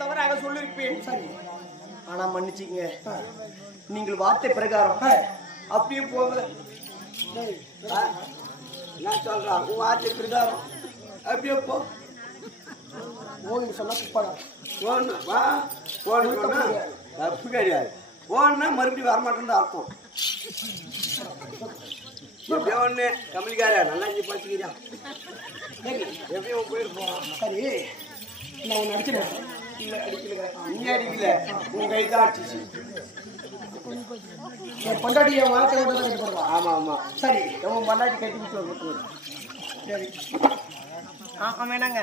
தவறாக சொல்லிருப்பேன். சரி, ஆனா மன்னிச்சுங்க. நீங்கள் வார்த்தை பிரகாரம் அப்படியே போக என்ன சொல்றான்? உன் வார்த்தை பிரகாரம் அப்படியே போ. சொன்னா தப்பு கிடையாது. போனா மறுபடியும் வரமாட்டேன்னு அர்த்தம். எப்படியோ ஒண்ணு கமலிக்கார நல்லா படிச்சுக்கிறான். எப்படியும் போயிருப்போம். சரி, நான் நடிச்சிருக்கேன். இல்ல அடிக்கல, நீ அடிக்கல, உன் கை தான் அடிச்சு. என் பொண்டாட்டி என் வாழ்க்கை கட்டி போடுவா. ஆமா ஆமா, சரி, உன் பொண்டாட்டி கட்டி விட்டு சரி. ஆமா என்னங்க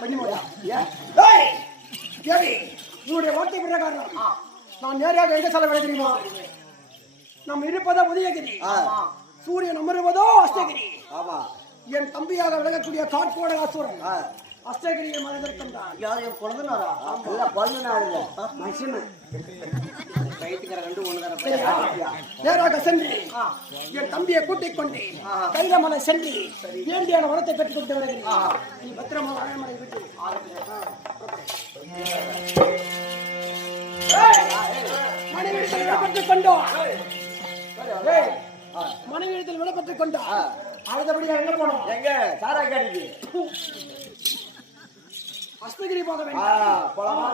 பண்ணி உன்னுடைய வார்த்தை பிரகாரம் நான் நேராக எங்க செல்ல விட தெரியுமா? நம்ம இருப்பதா உதயகிரி, சூரியன் அமருவதோ அஸ்தகிரி. ஆமா, என் தம்பியாக விலகக்கூடிய காட்கோட அசுரன் அஸ்தகிரியை மறந்திருக்கின்றான். யார் என் குழந்தைனாரா? குழந்தைனாரு மனுஷன். நேராக சென்று என் தம்பியை கூட்டிக் கொண்டு கைலமலை சென்று வேண்டியான வனத்தை பெற்றுக் கொண்டு வருகிறேன். நீ பத்திரமா அழமலை விட்டு மனைவிடத்தில் விடப்பட்டுக் கொண்டோம். மனைவிடத்தில் விடப்பட்டுக் கொண்டோம். அடுத்தபடியா எங்க போனோம்? எங்க சாரா காடிக்கு அஸ்தகிரி போக வேண்டும். போலாமா?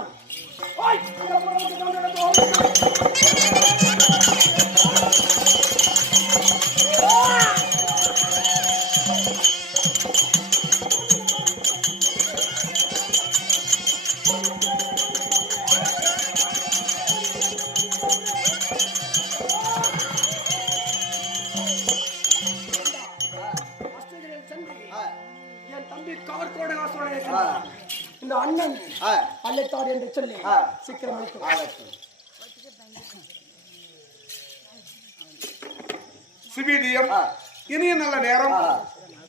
இந்த அண்ணன் அழைத்தார் என்று சொல்லி சீக்கிரம் சுபீதியம் இனிய நல்ல நேரம்